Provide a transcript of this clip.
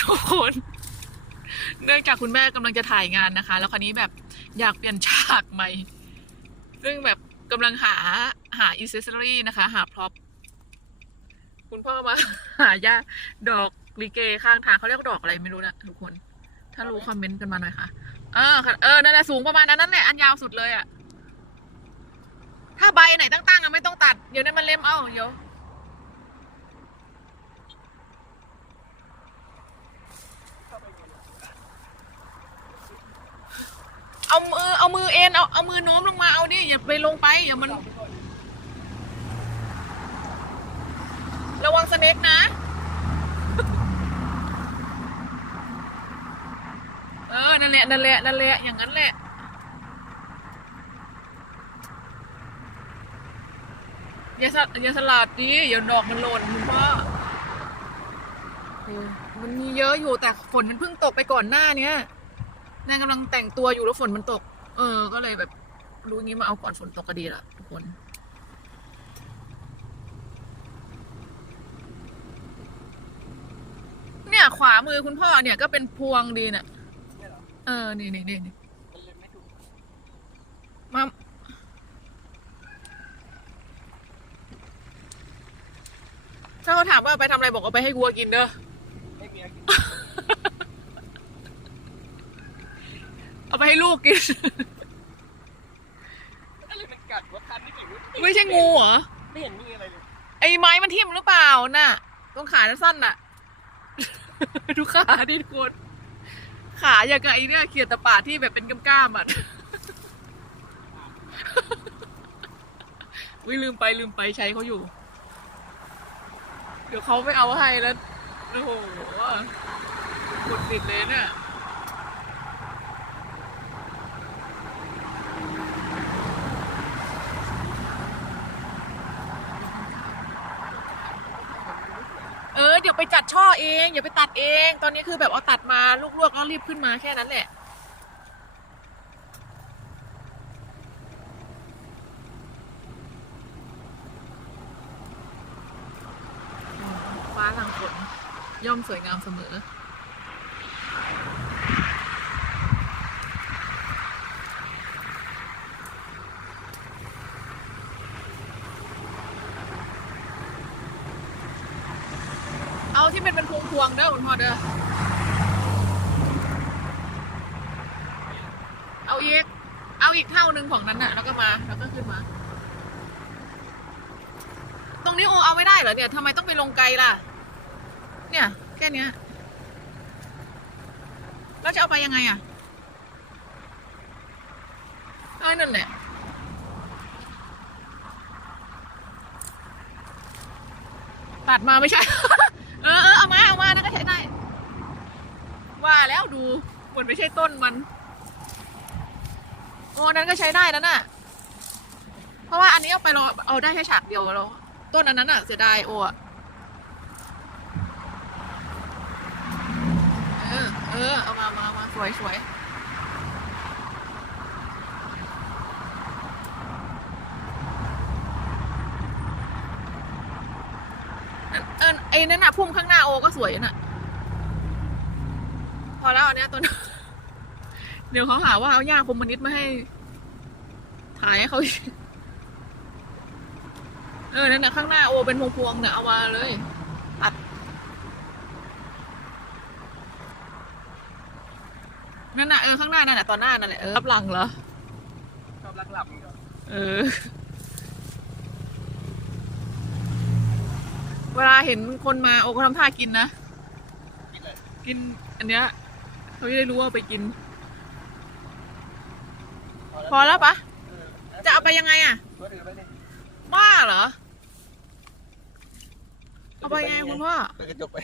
ทุกคน เนื่องจากคุณแม่กำลังจะถ่ายงานนะคะ แล้วคราวนี้แบบอยากเปลี่ยนฉากใหม่ ซึ่งแบบกำลังหาหาอิสเซสซอรี่นะคะ หาพร็อพคุณพ่อมา หายาดอกลิเกข้างทางเขาเรียกดอกอะไรไม่รู้นะทุกคน ถ้ารู้คอมเมนต์กันมาหน่อยค่ะ เออเออนั่นแหละสูงประมาณนั้นนั่นแหละอันยาวสุดเลยอะถ้าใบไหนตั้งๆอะไม่ต้องตัด เดี๋ยวนี้มันเล็มเอาเดี๋ยว เอามือเอามือเอ็นเอาเอามือโน้มลงมาเอาดิอย่าไปลงไปอย่ามัน ระวังสเน็กนะ เออนั่นแหละนั่นแหละนั่นแหละอย่างนั้นแหละอย่าสอย่าสลัดดิอย่าดอกมันหล่นคุณพ่อเออมันมีเยอะอยู่แต่ฝนมันเพิ่งตกไปก่อนหน้าเนี้ย แนนกำลังแต่งตัวอยู่แล้วฝนมันตก เออ ก็เลยแบบ รู้งี้มาเอาก่อนฝนตกก็ดีละทุกคนเนี่ยขวามือคุณพ่อเนี่ยก็เป็นพวงดีเนี่ยเออ นี่นี่นี่นมาถ้าเขาถามว่าไปทำอะไรบอกเอาไปให้วัวกินเด้อ ให้เมียกิน เอาไปให้ลูกกิน อะไรมันกัดวะคันนี่กี่วิไม่ใช่งูเหรอ ไม่เห็นมีอะไรเลยไอ้ไม้มันทิ่มหรือเปล่าน่ะ ตรงขาสั้นน่ะ ดูขาดิทุกคนขาอย่างกับไอ้เนี่ยเขียดตะปาดที่แบบเป็นก้ามๆอะ วิลืมไปลืมไปใช้เขาอยู่ เดี๋ยวเขาไม่เอาให้แล้ว โอ้โหกดติดเลยเนี่ย ไปจัดช่อเอง อย่าไปตัดเอง ตอนนี้คือแบบเอาตัดมาลูกๆก็รีบขึ้นมาแค่นั้นแหละฟ้าหลังฝนย่อมสวยงามเสมอ เอาที่เป็นเป็นพวงพวงเด้อคุณพ่อเด้อ เอาอีก เอาอีกเท่าหนึ่งของนั้นน่ะ แล้วก็มา แล้วก็ขึ้นมา ตรงนี้โอเอาไม่ได้เหรอเนี่ยทำไมต้องไปลงไกลล่ะ เนี่ย แค่เนี้ยแล้วจะเอาไปยังไงอะเอ้นั่นแหละตัดมาไม่ใช่ เออเออเอามาเอามานั่นก็ใช้ได้ ว่าแล้วดูเหมือนไม่ใช่ต้นมันโอ้นั้นก็ใช้ได้นั่นน่ะ เพราะว่าอันนี้เอาไปเราเอาได้แค่ฉากเดียวเราต้นอันนั้นอะเสียดายโอ้เออ เออ เอามามามาสวยสวยเออไอ้นั่นน่ะพุ่มข้างหน้าโอก็สวยน่ะ พอแล้วอันเนี้ยตัวนี้เดี๋ยวเขาหาว่าเอาหญ้าคอมมิวนิสต์มาให้ ถ่ายให้เขาเออนั่นน่ะข้างหน้าโอเป็นพวงๆเนี่ยเอามาเลยตัดนั่นน่ะเออข้างหน้านั่นแหละตอนหน้านั่นแหละเออรับหลังเหรอชอบลักหลับนี่เหรอเออ เวลาเห็นคนมาโอก็ทำท่ากินนะ กินเลยกินอันเนี้ย เขาจะได้รู้ว่าเอาไปกิน พอแล้วปะเออจะเอาไปยังไงอะตัวถือไปดิบ้าเหรอ เอาไปไงคุณพ่อเปิดกระจกไป